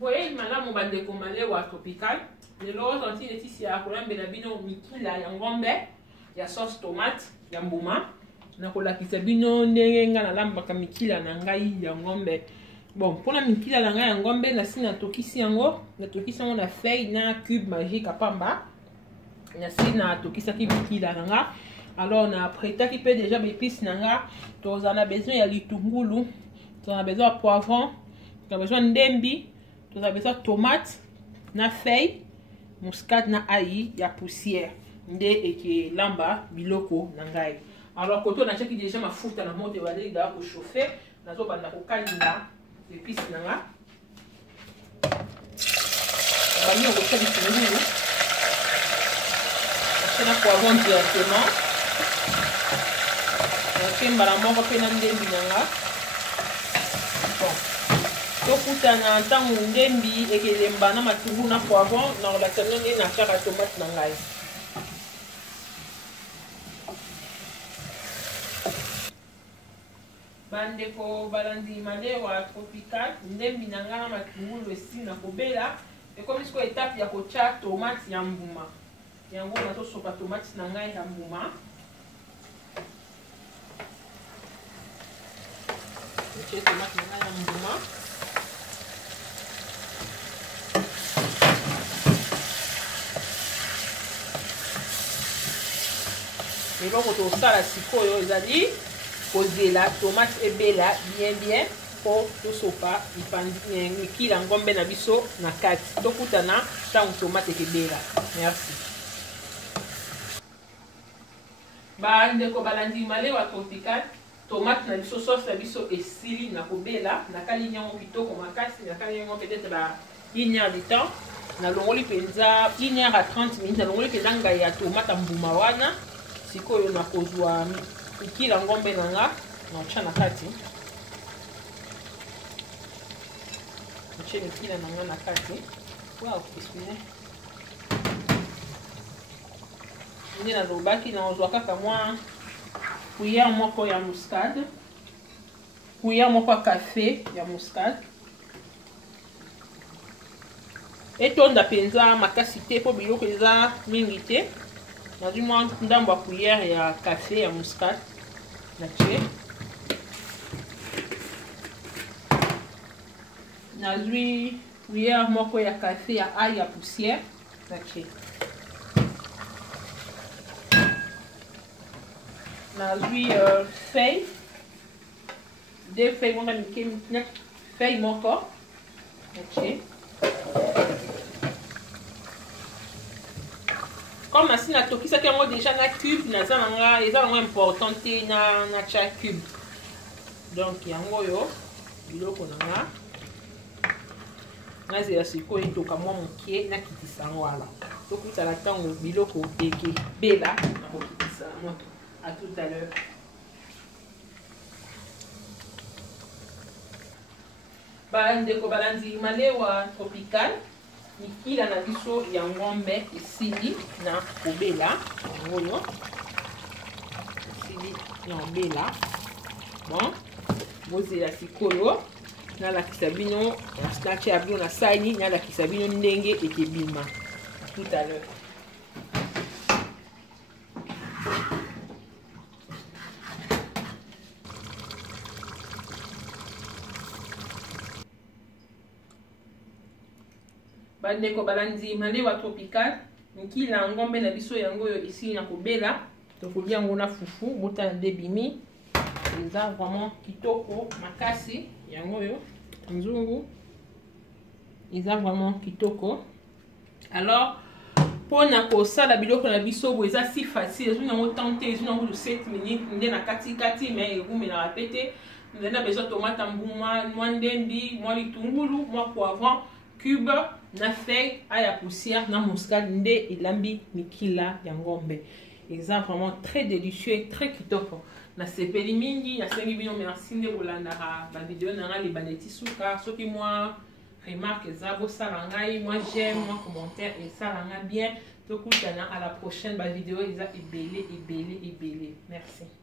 voyez malamu bandeko malewa tropical lelo ozanti netisi ya kolambela bino mikila ya ngombe ya sauce tomate ya mbuma nakolakisa bino ndenge nga nalambaka mikila na ngai ya ngombe. Bon, mpona mikila na ngai ya ngombe nasi natokisi yango na feuille na cube magique apamba nasi natokisaki mikila na nga. Alors na apretaki pe déjà bépice na nga tozana besoin ya litungulu, tozana besoin ya poivron, tozana besoin ndembi, tozana besoin tomate na feuille muscade na ail ya poussière nde eke lamba biloko na ngai. Alors koto na chaki déjà mafuta na moto bazali da ko chauffer nazo banda ko kalinga épices na nga bani ko tsali tsulu na poivron directement na mbala moko pe na ndembi na nga. Bon tokuta na ntango ndembi ekelemba na matungulu na poivron na kolakisa ndenge na chaka tomate na ngai. Bandeko balandi malewa tropical ndembi na nga na matungulu esi na kobela ekomi siko étape ya kotia tomate ya mbuma yango nazosopa tomate na ngai ya mbuma. Otie tomate na ngai ya mbuma eloko tosala sikoyo ezali kozela tomate ebela bien po tosopa mikila ngombe na biso na kati tokutana ntango tomate ekebela. Merci bandeko balandi malewa tropical tomate na biso sauce na biso esili na kobela nakali nyango kitoko makasi nakali nyango peut-être ba 1 heure de temps nalongoli mpenza 1 heure à 30 minutes nalongoli mpenza ngai ya tomate mbuma wana sikoyo nakozwa mikila ngombe na nga naotya na kati otye mikila na nga na kati. Wow, excusez nde nalobaki naozwa kaka mwa cuillère moko ya muscade, cuillère moko ya café ya muscade etonda mpenza makasi te mpo biloko eza mingi te. Nazwi mwa ndambo ya cuillère ya café ya muscade natie. Nazwi cuillère moko ya café ya ail ya poussière natie. Nazwi feuille 2 feuilles moko mike feuille moko natie. Comme asi natokisaki yango déjà na cube naza nanga eza nango important te na tia cube donc yango oyo biloko nanga nazela sikoyo etoka mwa moke nakitisa yango wana tokutana ntango biloko ekebela nakokitisa yango. À tout à l'heure. Bandeko balandi malewa tropical mikila na biso ya ngombe esili na kobela ngoyo esili na kobela. Bon bozela sikoyo nalakisa bino natia bino na sani nalakisa bino ndenge ekebima. À tout à l'heure. Bandeko balandi malewa tropical mikila ngombe na biso yango yo esili na kobela tokolia yango na fufu bota debimi eza vraiment kitoko makasi yango yo nzungu eza vraiment kitoko. Alors pona kosala biloko na biso bo eza si facile ezo nango tenter ezo nango 7 minutes nde na kati mais ekumela rapete nzenda besoin tomate mbuma mwa ndembi mwa litungulu mwa poivron cube na feuille à poussière na muscade nde elambi mikila ya ngombe eza vraiment très délicieux et très kitoko. Na sepeli mingi na sengi bino merci nde bolandaka ba video na nga libaneti suka soki mwa remarque eza bosala ngai moi j'aime moi commentaire esala nga bien tokutana à la prochaine ba video eza ebele. Merci.